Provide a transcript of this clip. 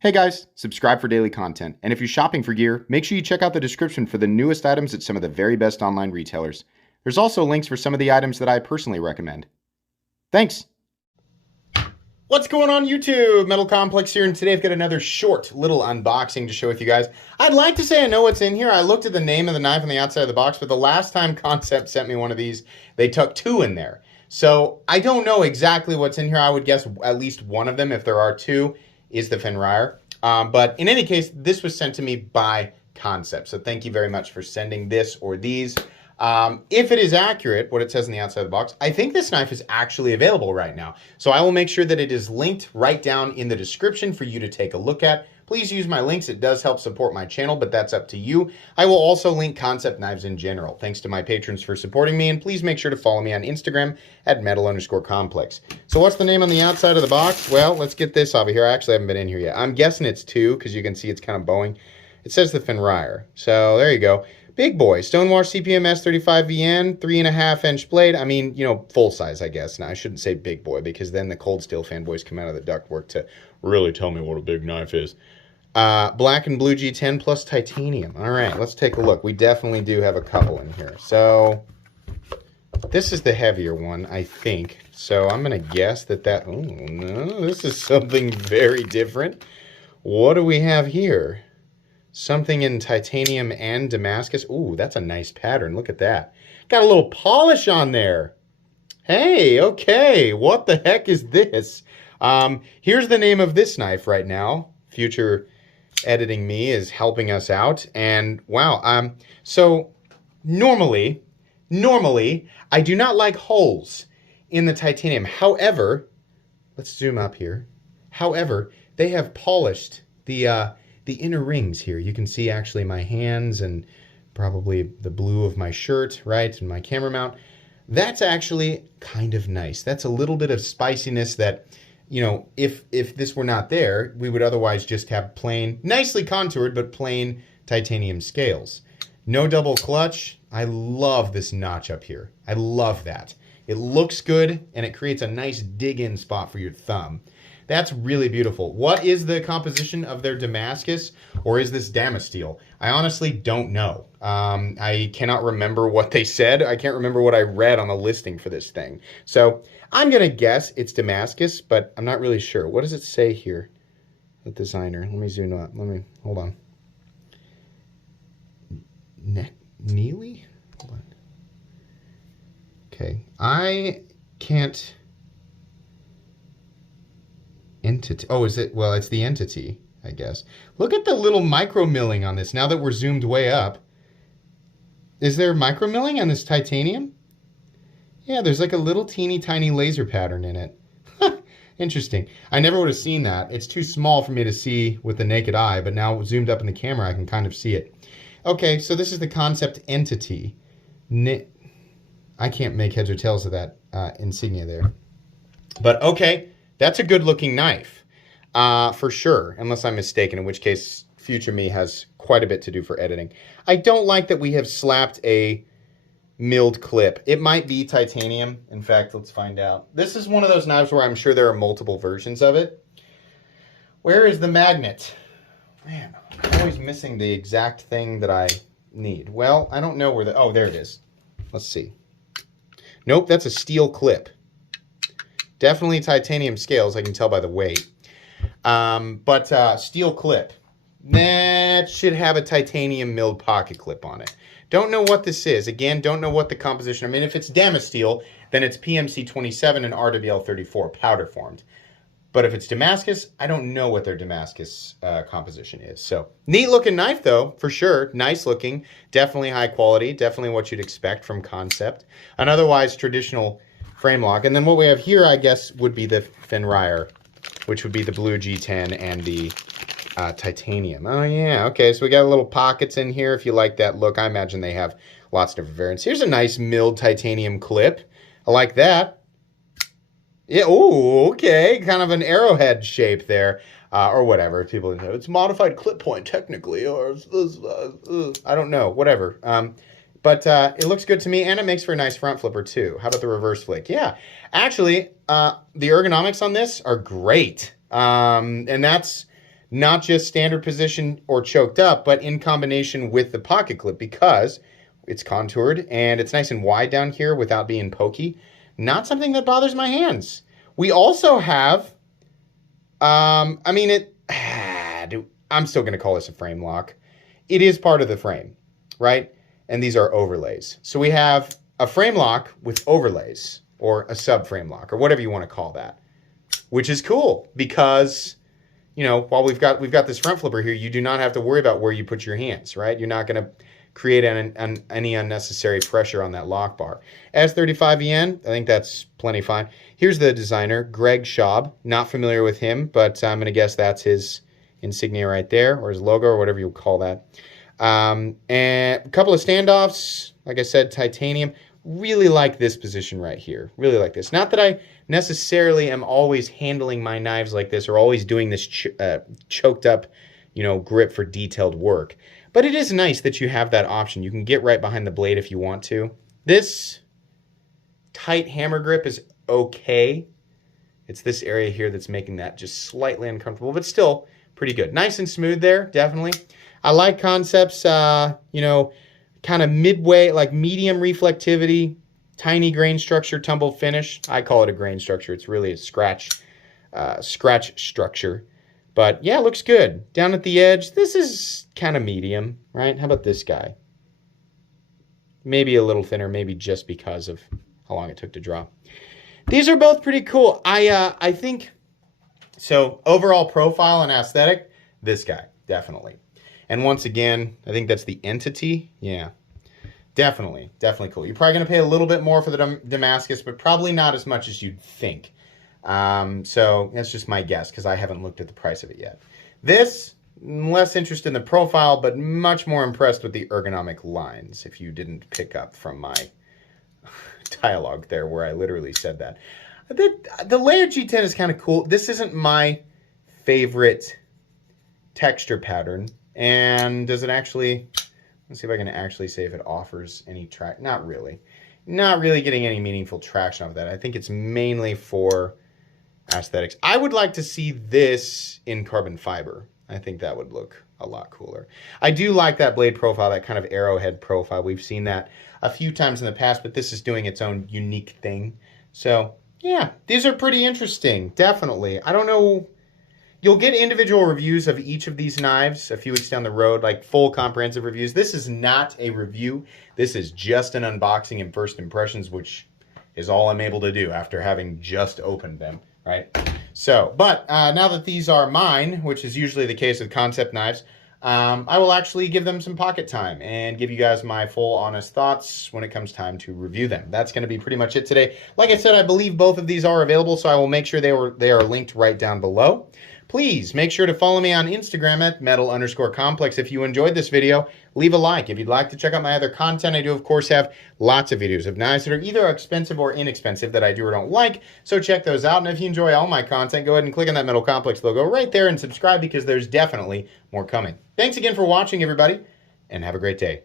Hey guys, subscribe for daily content. And if you're shopping for gear, make sure you check out the description for the newest items at some of the very best online retailers. There's also links for some of the items that I personally recommend. Thanks! What's going on YouTube? Metal Complex here, and today I've got another short little unboxing to share with you guys. I'd like to say I know what's in here. I looked at the name of the knife on the outside of the box, but the last time Kansept sent me one of these, they took two in there. So I don't know exactly what's in here. I would guess at least one of them, if there are two, is the Fenrir. But in any case, this was sent to me by Kansept. So thank you very much for sending this or these. If it is accurate, what it says on the outside of the box, I think this knife is actually available right now. So I will make sure that it is linked right down in the description for you to take a look at. Please use my links. It does help support my channel, but that's up to you. I will also link Kansept knives in general. Thanks to my patrons for supporting me, and please make sure to follow me on Instagram at metal_complex. So what's the name on the outside of the box? Well, let's get this off of here. I actually haven't been in here yet. I'm guessing it's two because you can see it's kind of bowing. It says the Fenrir. So there you go. Big boy, Stonewash CPM S35VN, 3.5-inch blade. I mean, you know, full size, I guess. Now, I shouldn't say big boy because then the Cold Steel fanboys come out of the ductwork to really tell me what a big knife is. Black and blue G10 plus titanium. All right, let's take a look. We definitely do have a couple in here. So this is the heavier one, I think. So I'm going to guess that oh, no, this is something very different. What do we have here? Something in titanium and Damascus. Ooh, that's a nice pattern. Look at that. Got a little polish on there. Hey, okay. What the heck is this? Here's the name of this knife right now. Future editing me is helping us out. And wow, so normally, I do not like holes in the titanium. However, let's zoom up here. However, they have polished the inner rings here. You can see actually my hands and probably the blue of my shirt, right, and my camera mount. That's actually kind of nice. That's a little bit of spiciness that, you know, if this were not there, we would otherwise just have plain, nicely contoured, but plain titanium scales. No double clutch. I love this notch up here. I love that. It looks good, and it creates a nice dig-in spot for your thumb. That's really beautiful. What is the composition of their Damascus, or is this Damasteel? I honestly don't know. I cannot remember what they said. I can't remember what I read on the listing for this thing. So I'm going to guess it's Damascus, but I'm not really sure. What does it say here? The designer. Let me zoom up. Hold on. Neely? Hold on. Okay. I can't... Entity. Oh, is it? Well, it's the Entity, I guess. Look at the little micro milling on this. Now that we're zoomed way up, is there micro milling on this titanium? Yeah, there's like a little teeny tiny laser pattern in it. Interesting. I never would have seen that. It's too small for me to see with the naked eye, but now zoomed up in the camera, I can kind of see it. Okay, so this is the Kansept Entity. I can't make heads or tails of that insignia there. But okay. That's a good-looking knife, for sure, unless I'm mistaken, in which case future me has quite a bit to do for editing. I don't like that we have slapped a milled clip. It might be titanium. In fact, let's find out. This is one of those knives where I'm sure there are multiple versions of it. Where is the magnet? Man, I'm always missing the exact thing that I need. Well, I don't know where oh, there it is. Let's see. Nope, that's a steel clip. Definitely titanium scales, I can tell by the weight. But steel clip. That should have a titanium milled pocket clip on it. Don't know what this is. Again, don't know what the composition. I mean, if it's Damasteel, then it's PMC27 and RWL34 powder formed. But if it's Damascus, I don't know what their Damascus composition is. So, neat looking knife though, for sure. Nice looking. Definitely high quality. Definitely what you'd expect from Kansept. An otherwise traditional frame lock. And then what we have here, I guess, would be the Fenrir, which would be the blue G10 and the titanium. Oh, yeah. Okay, so we got little pockets in here if you like that look. I imagine they have lots of different variants. Here's a nice milled titanium clip. I like that. Yeah, oh, okay. Kind of an arrowhead shape there. Or whatever. People say, it's modified clip point, technically. Or I don't know. Whatever. But it looks good to me, and it makes for a nice front flipper, too. How about the reverse flick? Yeah. Actually, the ergonomics on this are great. And that's not just standard position or choked up, but in combination with the pocket clip, because it's contoured and it's nice and wide down here without being pokey. Not something that bothers my hands. We also have, I'm still going to call this a frame lock. It is part of the frame, right? And these are overlays. So we have a frame lock with overlays, or a subframe lock, or whatever you want to call that, which is cool because, you know, while we've got this front flipper here, you do not have to worry about where you put your hands, right? You're not going to create any unnecessary pressure on that lock bar. S35 yen, I think that's plenty fine. Here's the designer, Greg Schaub. Not familiar with him, but I'm going to guess that's his insignia right there, or his logo, or whatever you call that. And a couple of standoffs, like I said, titanium. Really like this position right here. Really like this. Not that I necessarily am always handling my knives like this, or always doing this choked up, you know, grip for detailed work. But it is nice that you have that option. You can get right behind the blade if you want to. This tight hammer grip is okay. It's this area here that's making that just slightly uncomfortable, but still pretty good. Nice and smooth there, definitely. I like Kansept's, you know, kind of midway, like medium reflectivity, tiny grain structure, tumbled finish. I call it a grain structure. It's really a scratch structure. But yeah, it looks good. Down at the edge, this is kind of medium, right? How about this guy? Maybe a little thinner, maybe just because of how long it took to draw. These are both pretty cool. I think, so overall profile and aesthetic, this guy, definitely. And once again, I think that's the Entity. Yeah, definitely cool. You're probably going to pay a little bit more for the Damascus, but probably not as much as you'd think. So that's just my guess, because I haven't looked at the price of it yet. This, less interested in the profile, but much more impressed with the ergonomic lines, if you didn't pick up from my dialogue there where I literally said that. The layered G10 is kind of cool. This isn't my favorite texture pattern. And does it actually, let's see if I can actually say if it offers any track. Not really. Not really getting any meaningful traction off of that. I think it's mainly for aesthetics. I would like to see this in carbon fiber. I think that would look a lot cooler. I do like that blade profile, that kind of arrowhead profile. We've seen that a few times in the past, but this is doing its own unique thing. So yeah, these are pretty interesting, definitely. I don't know. You'll get individual reviews of each of these knives a few weeks down the road, like full comprehensive reviews. This is not a review. This is just an unboxing and first impressions, which is all I'm able to do after having just opened them, right? So, but now that these are mine, which is usually the case with Kansept knives, I will actually give them some pocket time and give you guys my full honest thoughts when it comes time to review them. That's going to be pretty much it today. Like I said, I believe both of these are available, so I will make sure they are linked right down below. Please make sure to follow me on Instagram at metal_complex. If you enjoyed this video, leave a like. If you'd like to check out my other content, I do, of course, have lots of videos of knives that are either expensive or inexpensive that I do or don't like, so check those out. And if you enjoy all my content, go ahead and click on that Metal Complex logo right there and subscribe, because there's definitely more coming. Thanks again for watching, everybody, and have a great day.